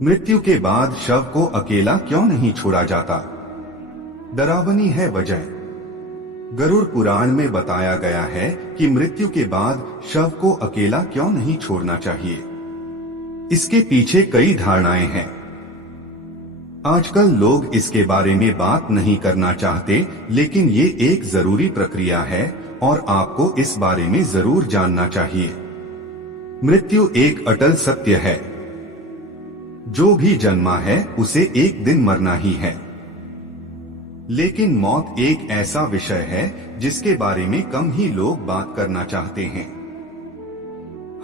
मृत्यु के बाद शव को अकेला क्यों नहीं छोड़ा जाता? डरावनी है वजह। गरुड़ पुराण में बताया गया है कि मृत्यु के बाद शव को अकेला क्यों नहीं छोड़ना चाहिए। इसके पीछे कई धारणाएं हैं। आजकल लोग इसके बारे में बात नहीं करना चाहते, लेकिन ये एक जरूरी प्रक्रिया है और आपको इस बारे में जरूर जानना चाहिए। मृत्यु एक अटल सत्य है। जो भी जन्मा है उसे एक दिन मरना ही है। लेकिन मौत एक ऐसा विषय है जिसके बारे में कम ही लोग बात करना चाहते हैं।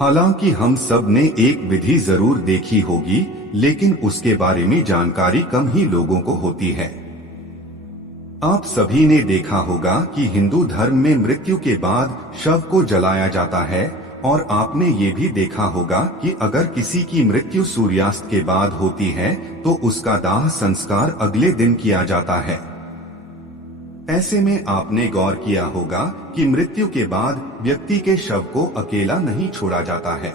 हालांकि हम सब ने एक विधि जरूर देखी होगी, लेकिन उसके बारे में जानकारी कम ही लोगों को होती है। आप सभी ने देखा होगा कि हिंदू धर्म में मृत्यु के बाद शव को जलाया जाता है, और आपने ये भी देखा होगा कि अगर किसी की मृत्यु सूर्यास्त के बाद होती है तो उसका दाह संस्कार अगले दिन किया जाता है। ऐसे में आपने गौर किया होगा कि मृत्यु के बाद व्यक्ति के शव को अकेला नहीं छोड़ा जाता है।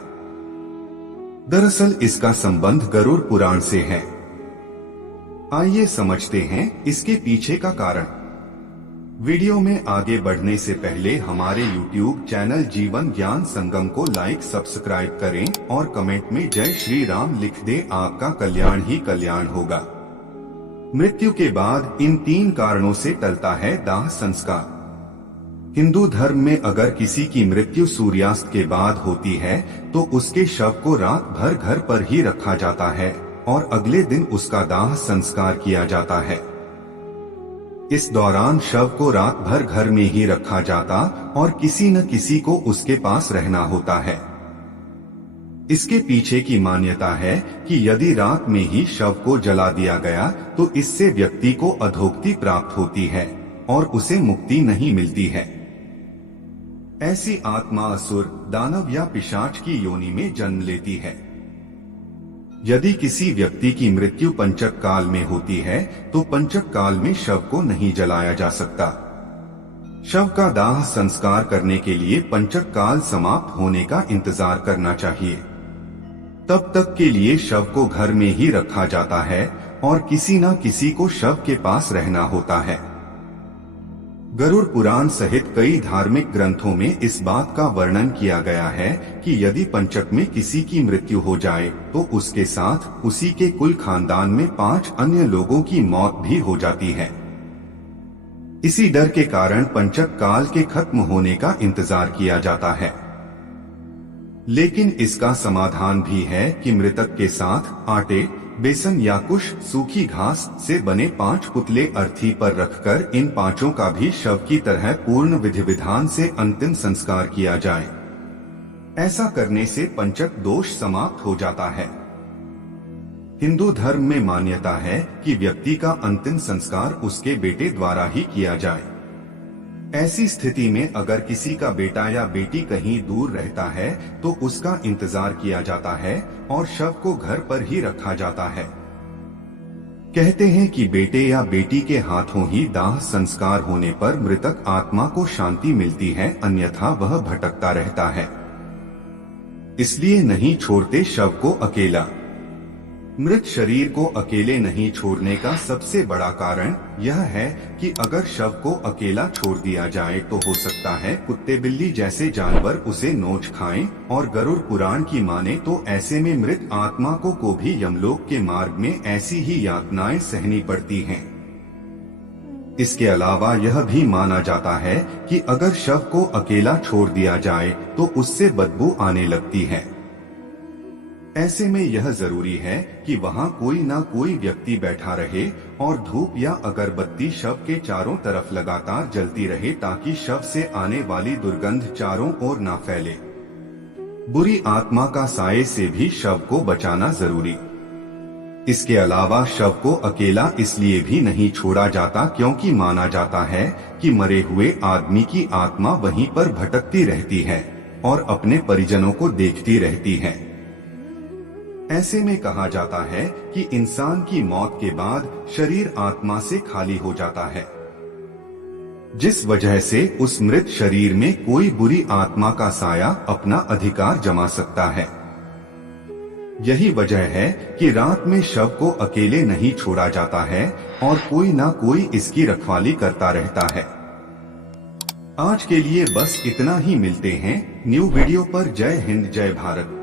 दरअसल इसका संबंध गरुड़ पुराण से है। आइए समझते हैं इसके पीछे का कारण। वीडियो में आगे बढ़ने से पहले हमारे YouTube चैनल जीवन ज्ञान संगम को लाइक सब्सक्राइब करें और कमेंट में जय श्री राम लिख दें। आपका कल्याण ही कल्याण होगा। मृत्यु के बाद इन 3 कारणों से टलता है दाह संस्कार। हिंदू धर्म में अगर किसी की मृत्यु सूर्यास्त के बाद होती है तो उसके शव को रात भर घर पर ही रखा जाता है और अगले दिन उसका दाह संस्कार किया जाता है। इस दौरान शव को रात भर घर में ही रखा जाता और किसी न किसी को उसके पास रहना होता है। इसके पीछे की मान्यता है कि यदि रात में ही शव को जला दिया गया तो इससे व्यक्ति को अधोगति प्राप्त होती है और उसे मुक्ति नहीं मिलती है। ऐसी आत्मा असुर, दानव या पिशाच की योनि में जन्म लेती है। यदि किसी व्यक्ति की मृत्यु पंचक काल में होती है तो पंचक काल में शव को नहीं जलाया जा सकता। शव का दाह संस्कार करने के लिए पंचक काल समाप्त होने का इंतजार करना चाहिए। तब तक के लिए शव को घर में ही रखा जाता है और किसी न किसी को शव के पास रहना होता है। गरुड़ पुराण सहित कई धार्मिक ग्रंथों में इस बात का वर्णन किया गया है कि यदि पंचक में किसी की मृत्यु हो जाए तो उसके साथ उसी के कुल खानदान में 5 अन्य लोगों की मौत भी हो जाती है। इसी डर के कारण पंचक काल के खत्म होने का इंतजार किया जाता है। लेकिन इसका समाधान भी है कि मृतक के साथ आटे, बेसन या कुछ सूखी घास से बने 5 पुतले अर्थी पर रखकर इन 5 का भी शव की तरह पूर्ण विधि विधान से अंतिम संस्कार किया जाए। ऐसा करने से पंचक दोष समाप्त हो जाता है। हिंदू धर्म में मान्यता है कि व्यक्ति का अंतिम संस्कार उसके बेटे द्वारा ही किया जाए। ऐसी स्थिति में अगर किसी का बेटा या बेटी कहीं दूर रहता है तो उसका इंतजार किया जाता है और शव को घर पर ही रखा जाता है। कहते हैं कि बेटे या बेटी के हाथों ही दाह संस्कार होने पर मृतक आत्मा को शांति मिलती है, अन्यथा वह भटकता रहता है। इसलिए नहीं छोड़ते शव को अकेला। मृत शरीर को अकेले नहीं छोड़ने का सबसे बड़ा कारण यह है कि अगर शव को अकेला छोड़ दिया जाए तो हो सकता है कुत्ते बिल्ली जैसे जानवर उसे नोच खाएं, और गरुड़ पुराण की माने तो ऐसे में मृत आत्मा को भी यमलोक के मार्ग में ऐसी ही यातनाएं सहनी पड़ती हैं। इसके अलावा यह भी माना जाता है कि अगर शव को अकेला छोड़ दिया जाए तो उससे बदबू आने लगती है। ऐसे में यह जरूरी है कि वहाँ कोई ना कोई व्यक्ति बैठा रहे और धूप या अगरबत्ती शव के चारों तरफ लगातार जलती रहे ताकि शव से आने वाली दुर्गंध चारों ओर ना फैले। बुरी आत्मा का साये से भी शव को बचाना जरूरी। इसके अलावा शव को अकेला इसलिए भी नहीं छोड़ा जाता क्योंकि माना जाता है कि मरे हुए आदमी की आत्मा वहीं पर भटकती रहती है और अपने परिजनों को देखती रहती है। ऐसे में कहा जाता है कि इंसान की मौत के बाद शरीर आत्मा से खाली हो जाता है, जिस वजह से उस मृत शरीर में कोई बुरी आत्मा का साया अपना अधिकार जमा सकता है। यही वजह है कि रात में शव को अकेले नहीं छोड़ा जाता है और कोई ना कोई इसकी रखवाली करता रहता है। आज के लिए बस इतना ही, मिलते हैं न्यू वीडियो पर। जय हिंद, जय भारत।